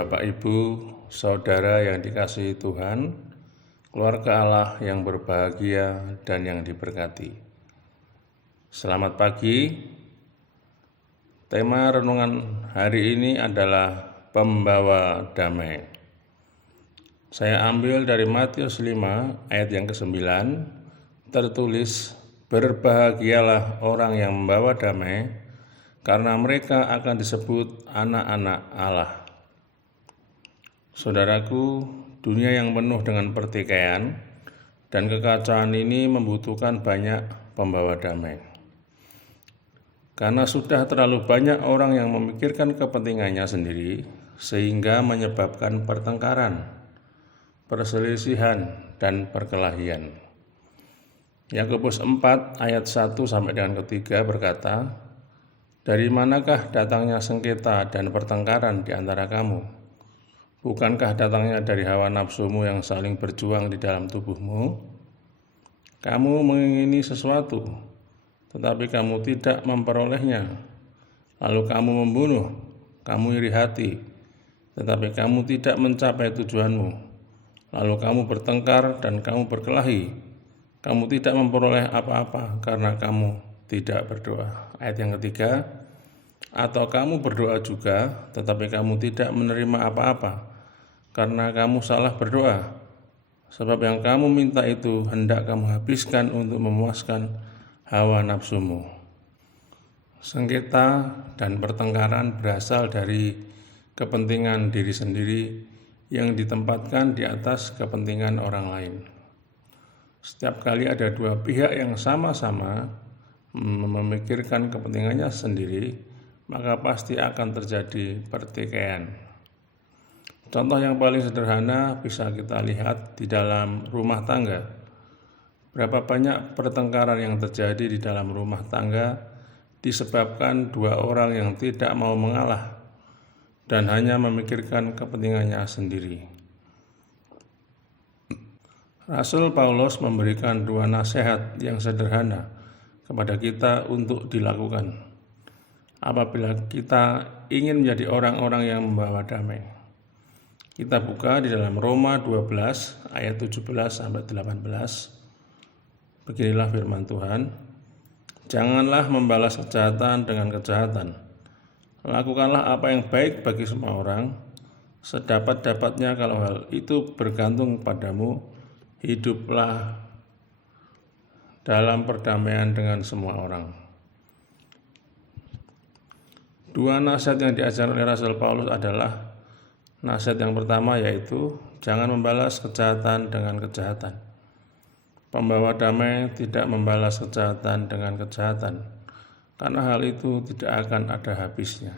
Bapak Ibu, Saudara yang dikasihi Tuhan, keluarga Allah yang berbahagia dan yang diberkati. Selamat pagi. Tema renungan hari ini adalah pembawa damai. Saya ambil dari Matius 5 ayat yang ke-9, tertulis, "Berbahagialah orang yang membawa damai, karena mereka akan disebut anak-anak Allah." Saudaraku, dunia yang penuh dengan pertikaian dan kekacauan ini membutuhkan banyak pembawa damai. Karena sudah terlalu banyak orang yang memikirkan kepentingannya sendiri, sehingga menyebabkan pertengkaran, perselisihan, dan perkelahian. Yakobus 4 ayat 1 sampai dengan ketiga berkata, "Dari manakah datangnya sengketa dan pertengkaran di antara kamu? Bukankah datangnya dari hawa nafsumu yang saling berjuang di dalam tubuhmu? Kamu mengingini sesuatu, tetapi kamu tidak memperolehnya. Lalu kamu membunuh, kamu iri hati, tetapi kamu tidak mencapai tujuanmu. Lalu kamu bertengkar dan kamu berkelahi. Kamu tidak memperoleh apa-apa karena kamu tidak berdoa." Ayat yang ketiga, "Atau kamu berdoa juga, tetapi kamu tidak menerima apa-apa karena kamu salah berdoa. Sebab yang kamu minta itu hendak kamu habiskan untuk memuaskan hawa nafsumu." Sengketa dan pertengkaran berasal dari kepentingan diri sendiri yang ditempatkan di atas kepentingan orang lain. Setiap kali ada dua pihak yang sama-sama memikirkan kepentingannya sendiri, maka pasti akan terjadi pertikaian. Contoh yang paling sederhana bisa kita lihat di dalam rumah tangga. Berapa banyak pertengkaran yang terjadi di dalam rumah tangga disebabkan dua orang yang tidak mau mengalah dan hanya memikirkan kepentingannya sendiri. Rasul Paulus memberikan dua nasihat yang sederhana kepada kita untuk dilakukan apabila kita ingin menjadi orang-orang yang membawa damai. Kita buka di dalam Roma 12 ayat 17 sampai 18. Beginilah firman Tuhan, "Janganlah membalas kejahatan dengan kejahatan. Lakukanlah apa yang baik bagi semua orang, sedapat-dapatnya kalau hal itu bergantung padamu. Hiduplah dalam perdamaian dengan semua orang." Dua nasihat yang diajarkan oleh Rasul Paulus adalah, nasihat yang pertama yaitu jangan membalas kejahatan dengan kejahatan. Pembawa damai tidak membalas kejahatan dengan kejahatan, karena hal itu tidak akan ada habisnya.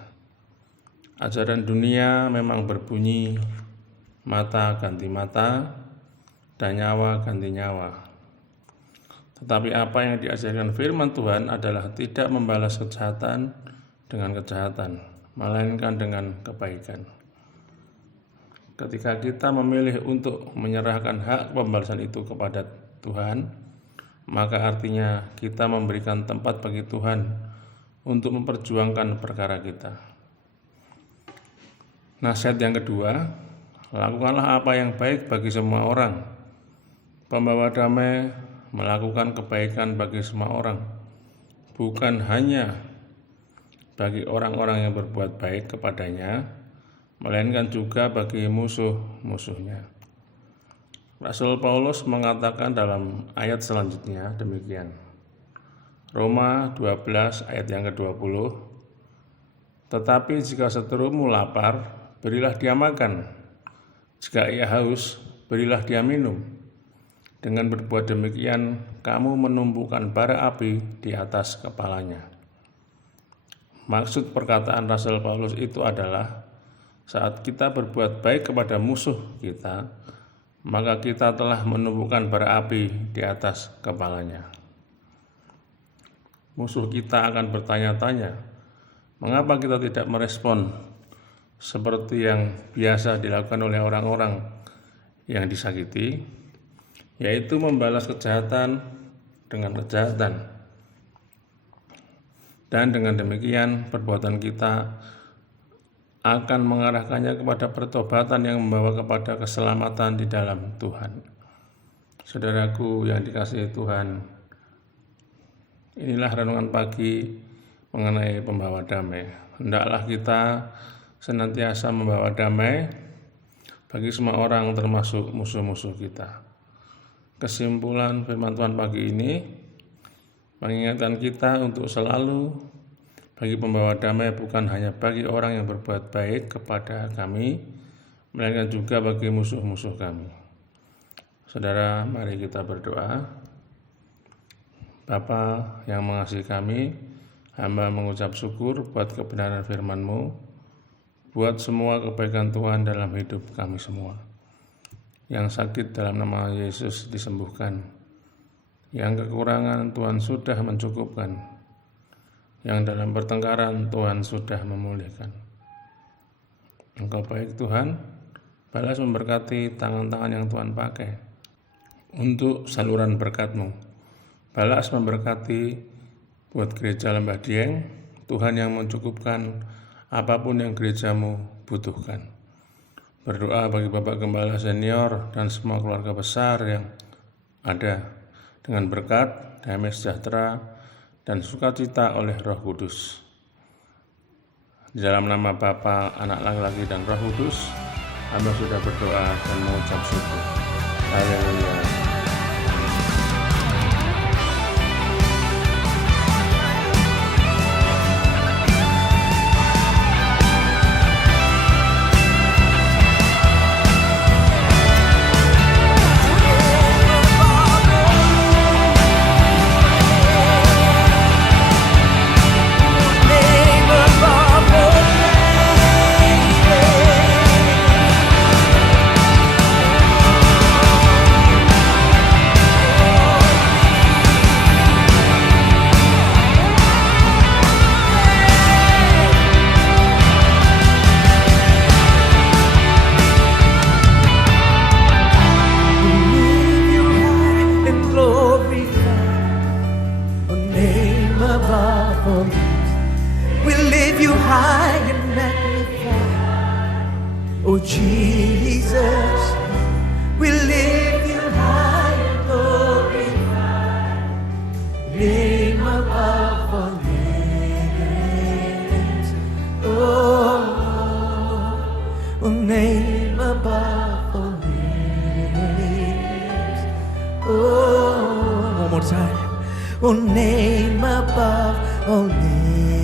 Ajaran dunia memang berbunyi mata ganti mata dan nyawa ganti nyawa. Tetapi apa yang diajarkan firman Tuhan adalah tidak membalas kejahatan dengan kejahatan, melainkan dengan kebaikan. Ketika kita memilih untuk menyerahkan hak pembalasan itu kepada Tuhan, maka artinya kita memberikan tempat bagi Tuhan untuk memperjuangkan perkara kita. Nasihat yang kedua, lakukanlah apa yang baik bagi semua orang. Pembawa damai melakukan kebaikan bagi semua orang, bukan hanya bagi orang-orang yang berbuat baik kepadanya, melainkan juga bagi musuh-musuhnya. Rasul Paulus mengatakan dalam ayat selanjutnya demikian. Roma 12 ayat yang ke-20, "Tetapi jika seterumu lapar, berilah dia makan. Jika ia haus, berilah dia minum. Dengan berbuat demikian, kamu menumbuhkan bara api di atas kepalanya." Maksud perkataan Rasul Paulus itu adalah saat kita berbuat baik kepada musuh kita, maka kita telah menumbuhkan bara api di atas kepalanya. Musuh kita akan bertanya-tanya, mengapa kita tidak merespon seperti yang biasa dilakukan oleh orang-orang yang disakiti, yaitu membalas kejahatan dengan kejahatan. Dan dengan demikian perbuatan kita akan mengarahkannya kepada pertobatan yang membawa kepada keselamatan di dalam Tuhan. Saudaraku yang dikasihi Tuhan, inilah renungan pagi mengenai pembawa damai. Hendaklah kita senantiasa membawa damai bagi semua orang, termasuk musuh-musuh kita. Kesimpulan firman Tuhan pagi ini mengingatkan kita untuk selalu bagi pembawa damai, bukan hanya bagi orang yang berbuat baik kepada kami, melainkan juga bagi musuh-musuh kami. Saudara, mari kita berdoa. Bapa yang mengasihi kami, hamba mengucap syukur buat kebenaran firman-Mu, buat semua kebaikan Tuhan dalam hidup kami semua. Yang sakit dalam nama Yesus disembuhkan, yang kekurangan Tuhan sudah mencukupkan, yang dalam pertengkaran Tuhan sudah memulihkan. Engkau baik Tuhan, balas memberkati tangan-tangan yang Tuhan pakai untuk saluran berkat-Mu. Balas memberkati buat gereja Lembah Dieng, Tuhan yang mencukupkan apapun yang gereja-Mu butuhkan. Berdoa bagi Bapak Gembala Senior dan semua keluarga besar yang ada, dengan berkat, damai sejahtera, dan sukacita oleh Roh Kudus. Di dalam nama Bapa, Anak laki-laki, dan Roh Kudus, hamba sudah berdoa dan mengucap syukur. Haleluya. We lift you high and magnify. Oh Jesus, we lift you high and glorify. Name above all names. Oh, name above all names. Oh, one more time. Oh, name above all names.